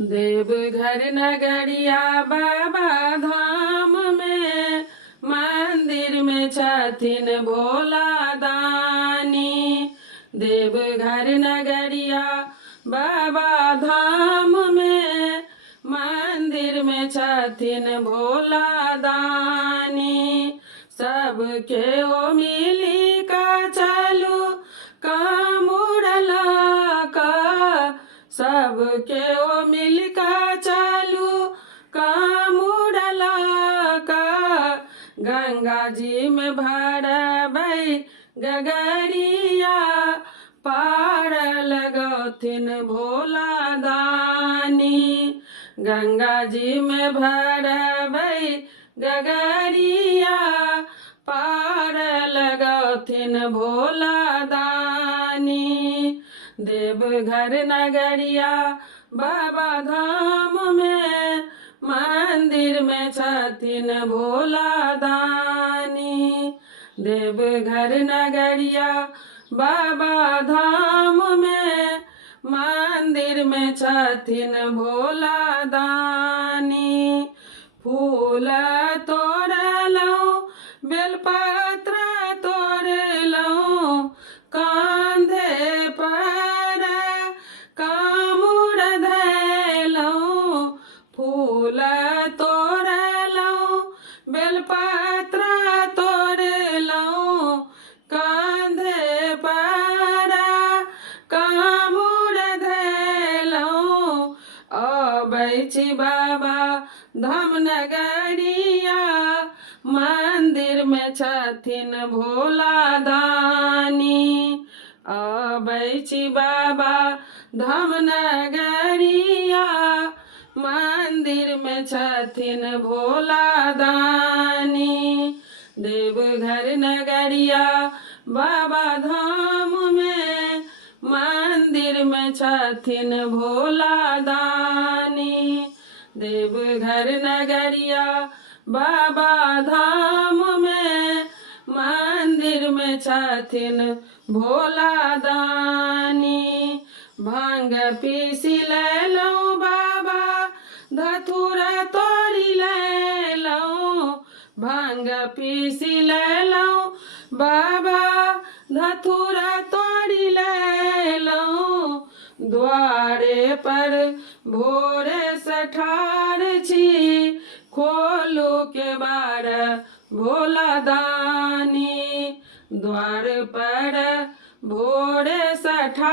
देवघर नगरिया बाबा धाम में मंदिर में छथिन भोला दानी। देवघर नगरिया बाबा धाम में मंदिर में छथिन भोला दानी। सबके ओ मिली का चालू कामुड़ला का, सबके ओ मिल का चालू कामुड़ला का। गंगा जी में भरबै गगरिया पार लगथिन भोला दानी। गंगा जी में भरबै गगरिया पार लगथिन भोला दानी। देवघर नगरिया बाबा धाम में मंदिर में छथिन भोला दानी। देवघर नगरिया बाबा धाम में मंदिर में छथिन भोला दानी। फूल तोड़लौं बेलपत्र तोड़लौं कांधे पर कामुड़ धैलौं। फूल तोड़लौं बेलपत्र तोड़लौं कांधे पर कामुड़ धैलौं। अबै छी बाबा धाम नगरिया मंदिर में छथिन भोला दानी। अबै छी बाबा धाम नगरिया मंदिर में छथिन भोला दानी। देवघर नगरिया बाबा धाम में मंदिर में छथिन भोला दानी। देवघर नगरिया बाबा धाम में मंदिर में छथिन भोला दानी। भांग पीसी लैलौं बाबा धतूरा तोड़ी लैलौं। भांग पीसी लैलौं बाबा धतूरा तोड़ी लैलौं। द्वारे पर भोरे से ठाढ़ छी खोलू के बार भोला दानी। द्वार पर भोरे से ठाढ़